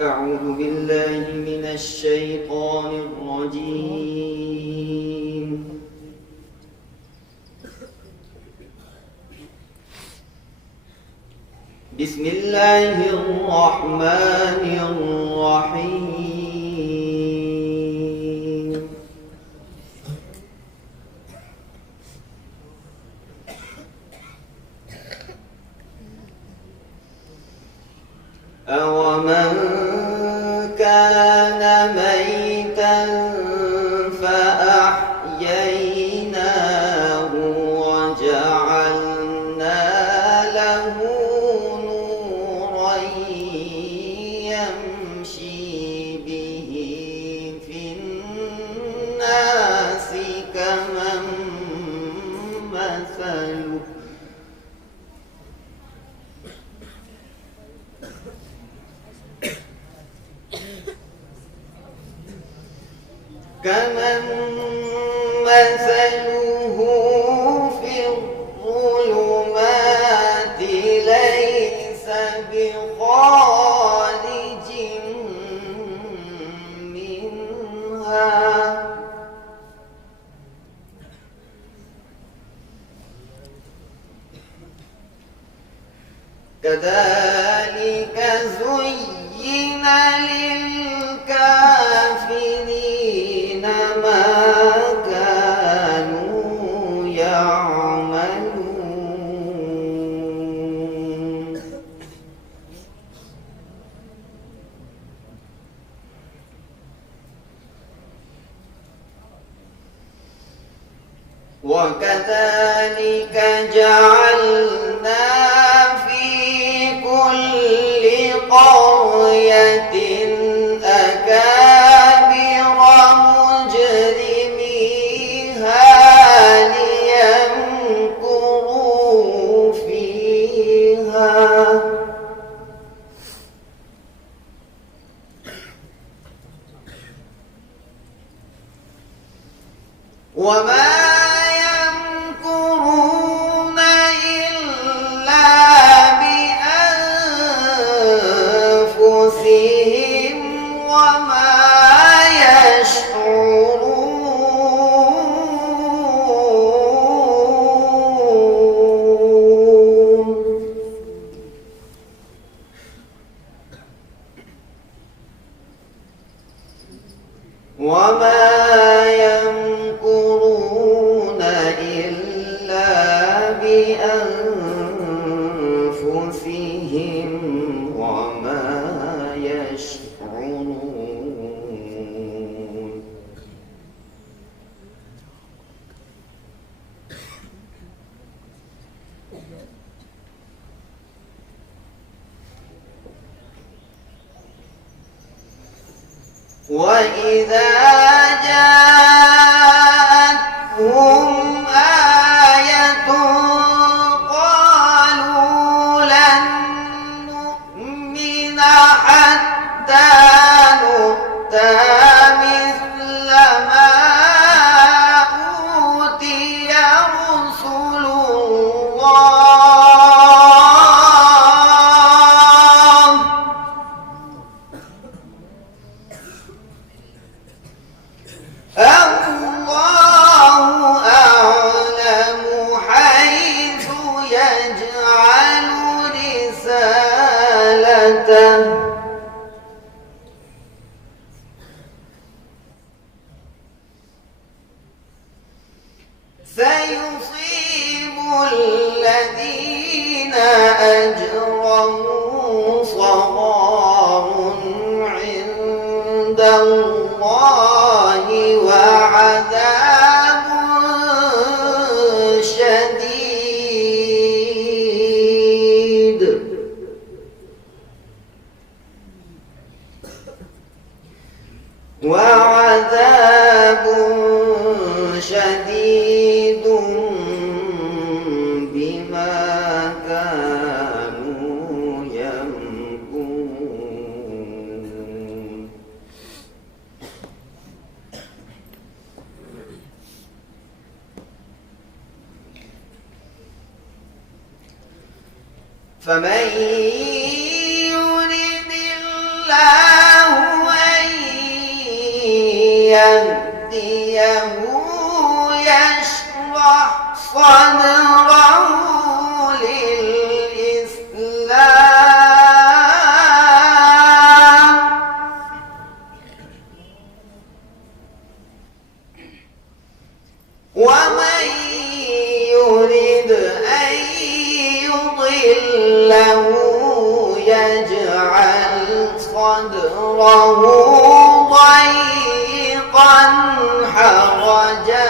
أعوذ بالله من الشيطان الرجيم. بسم الله الرحمن الرحيم. أومن كان ميتا فأحييناه وجعلنا له نورا يمشي به في الناس كمن مثله في الظلمات ليس بخارج منها كذلك زين للكافرين ما كانوا يعملون وكذلك جعلنا في كل قرية أكابر مجرميها ليمكروا فيها وما يمكرون إلا بأنفسهم وما يشعرون وما يمكرون إلا بأنفسهم وما يشعرون وإذا جاءتهم آية قالوا لن نؤمن حتى نؤتى مثل ما أوتي رسل الله الله أعلم حيث يجعل رسالته سيصيب الذين أجرموا صغار عند الله وعذاب شديد بما كانوا يمكرون فمن يرد الله يهديه يشرح صدره للإسلام ومن يرد أن يضله يجعل صدره ضيقا حرجا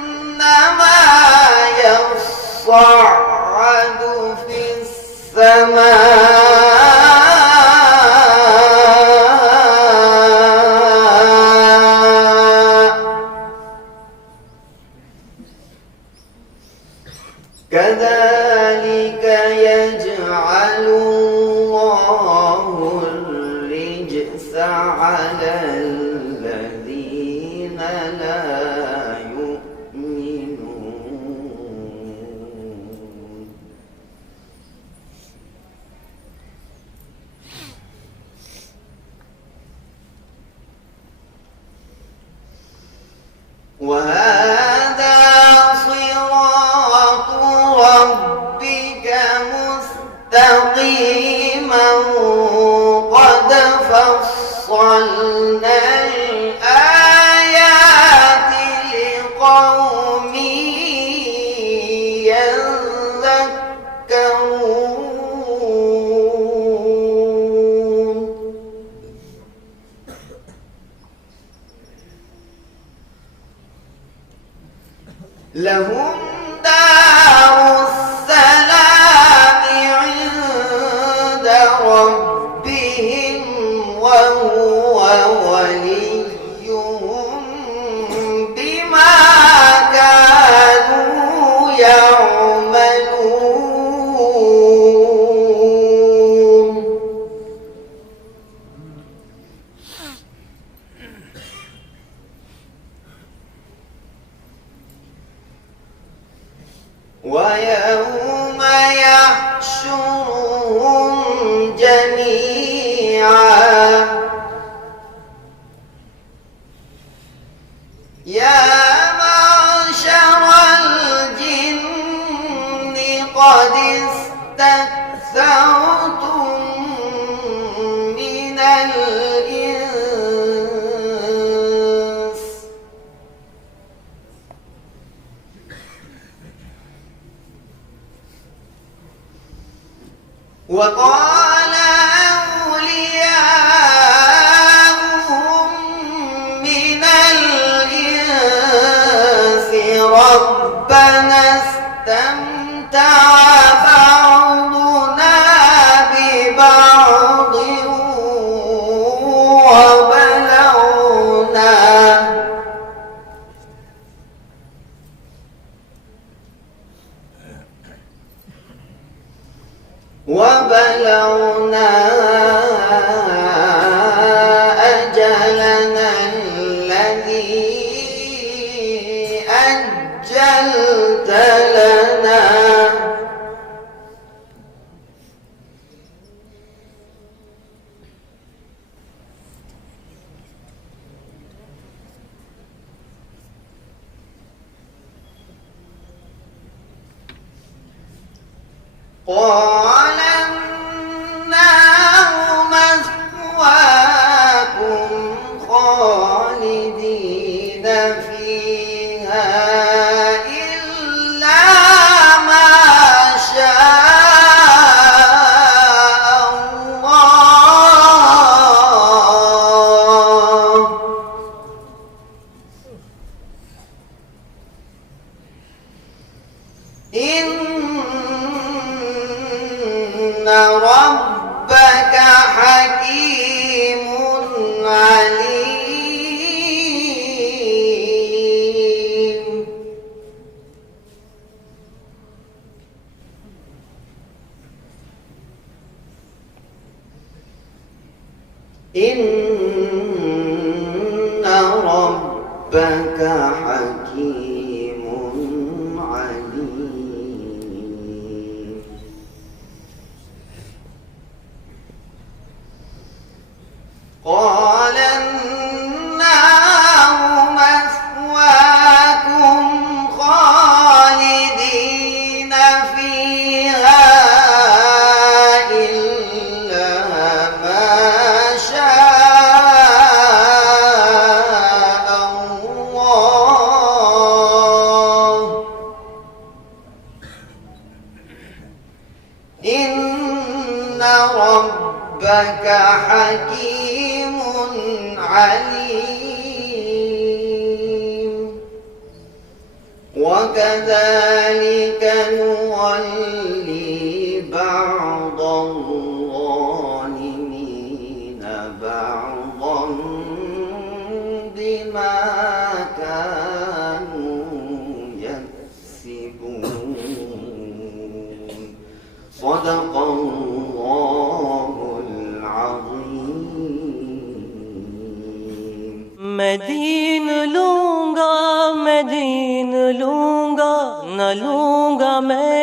كأنما يصعد في السماء كذلك يجعل الله الرجس على الذين لا يؤمنون وهذا صراط ربك مستقيما قد فصلنا الآيات لقوم يذكرون لهم دار السلام عند ربهم وهو وليهم بما كانوا يعملون ويوم يحشرهم جميعا يا معشر الجن قد استكثرتم من الإنس وقال أولياؤهم من الإنس ربنا استمتع بعضنا ببعض وبلغنا أجلنا الذي أجلت لنا قال النار مثواكم خالدين فيها إلا ما شاء الله إن ربك حكيم عليم إن ربك ربك حكيم عليم. قال النار مثواكم خالدين فيها إلا ما شاء الله إن ربك حكيم عليم. وكذلك نولي بعض الظالمين بعضا بما كانوا يكسبون. صدق الله العظيم. मैं दीन लूंगा, मैं दीन लूंगा, न लूंगा मैं